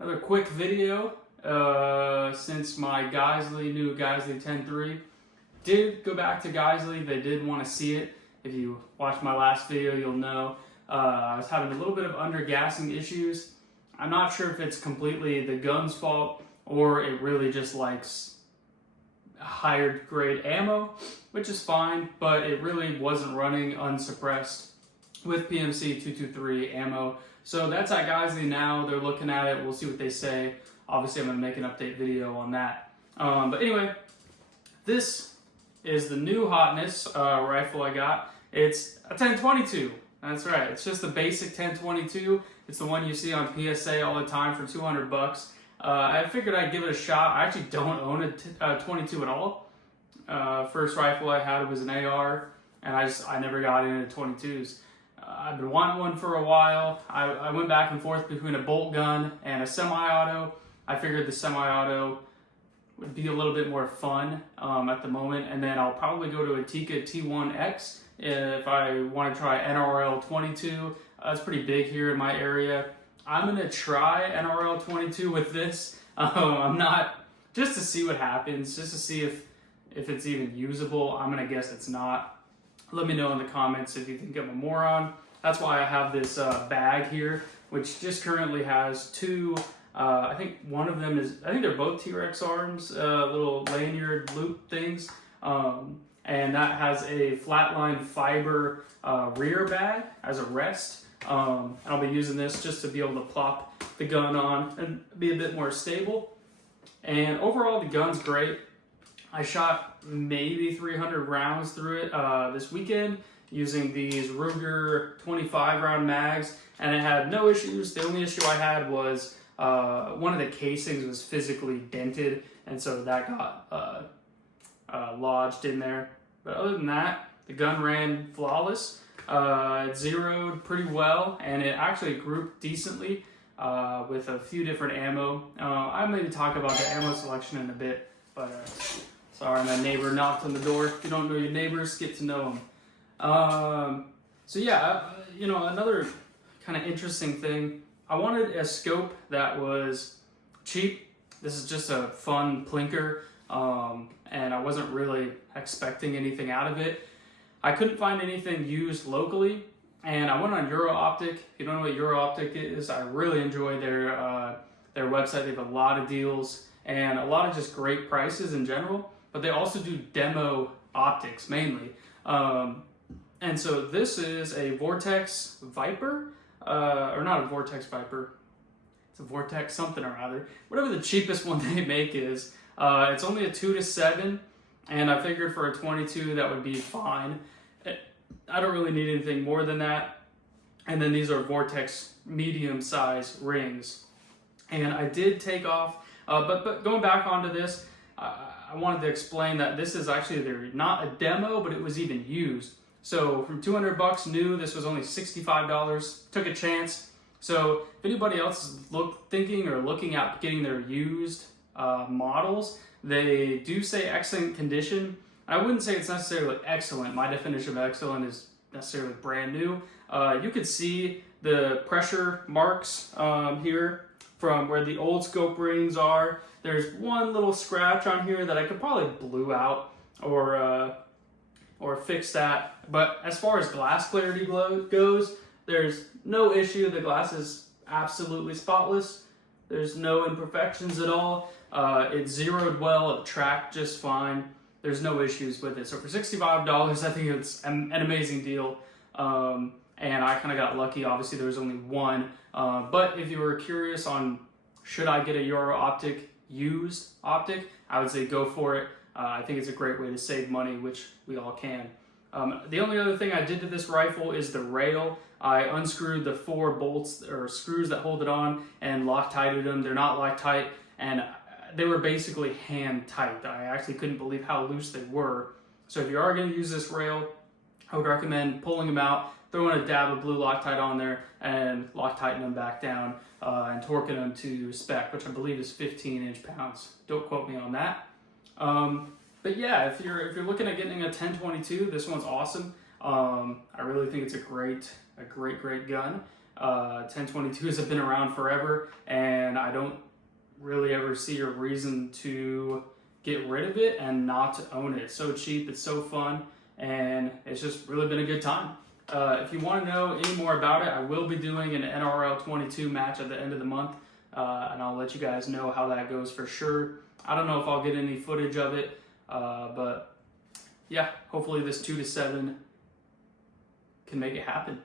Another quick video since my new Geissele 10.3 did go back to Geissele. They did want to see it. If you watched my last video, you'll know I was having a little bit of undergassing issues. I'm not sure if it's completely the gun's fault or it really just likes higher grade ammo, which is fine, but it really wasn't running unsuppressed with PMC 223 ammo. So that's at Geissele now. They're looking at it. We'll see what they say. Obviously, I'm going to make an update video on that. But anyway, this is the new hotness rifle I got. It's a 1022. That's right. It's just the basic 1022. It's the one you see on PSA all the time for 200 bucks. I figured I'd give it a shot. I actually don't own a 22 at all. First rifle I had was an AR, and I never got into 22s. I've been wanting one for a while. I went back and forth between a bolt gun and a semi-auto. I figured the semi-auto would be a little bit more fun at the moment, and then I'll probably go to a Tikka T1X if I want to try NRL 22. It's pretty big here in my area. I'm gonna try NRL 22 with this. I'm not, just to see what happens, just to see if it's even usable. I'm gonna guess it's not. Let me know in the comments if you think I'm a moron. That's why I have this bag here, which just currently has two. I think one of them is, I think they're both T-Rex arms, little lanyard loop things. And that has a flatline fiber rear bag as a rest. I'll be using this just to be able to plop the gun on and be a bit more stable. And overall, the gun's great. I shot maybe 300 rounds through it this weekend using these Ruger 25 round mags, and it had no issues. The only issue I had was one of the casings was physically dented, and so that got lodged in there. But other than that, the gun ran flawless. It zeroed pretty well, and it actually grouped decently with a few different ammo. I'll maybe talk about the ammo selection in a bit, but sorry, my neighbor knocked on the door. If you don't know your neighbors, get to know them. So yeah, another kind of interesting thing. I wanted a scope that was cheap. This is just a fun plinker, and I wasn't really expecting anything out of it. I couldn't find anything used locally, and I went on EuroOptic. If you don't know what EuroOptic is, I really enjoy their website. They have a lot of deals and a lot of just great prices in general, but they also do demo optics mainly. And so this is a Vortex Viper, or not a Vortex Viper, it's a Vortex something or other. Whatever the cheapest one they make is. It's only a 2-7, and I figured for a 22 that would be fine. I don't really need anything more than that. And then these are Vortex medium size rings. And I did take off, but going back onto this, I wanted to explain that this is actually not a demo, but it was even used. So from 200 bucks new, this was only $65. Took a chance. So if anybody else is thinking or looking at getting their used models, they do say excellent condition. I wouldn't say it's necessarily excellent. My definition of excellent is necessarily brand new. You could see the pressure marks here from where the old scope rings are. There's one little scratch on here that I could probably blue out or fix that. But as far as glass clarity goes, there's no issue. The glass is absolutely spotless. There's no imperfections at all. It zeroed well, it tracked just fine. There's no issues with it. So for $65, I think it's an amazing deal. And I kind of got lucky. Obviously, there was only one. But if you were curious on should I get a EuroOptic used optic, I would say go for it. I think it's a great way to save money, which we all can. The only other thing I did to this rifle is the rail. I unscrewed the 4 bolts or screws that hold it on and Loctited them. They're not Loctite, and they were basically hand tight. I actually couldn't believe how loose they were. So if you are going to use this rail, I would recommend pulling them out, throwing a dab of blue Loctite on there, and Loctiting them back down and torquing them to spec, which I believe is 15 inch-pounds. Don't quote me on that. But yeah, if you're looking at getting a 1022, this one's awesome. I really think it's a great gun. 1022s have been around forever, and I don't really ever see a reason to get rid of it and not to own it. It's so cheap, it's so fun, and it's just really been a good time. If you want to know any more about it, I will be doing an NRL 22 match at the end of the month, and I'll let you guys know how that goes for sure. I don't know if I'll get any footage of it, but yeah, hopefully this 2 to 7 can make it happen.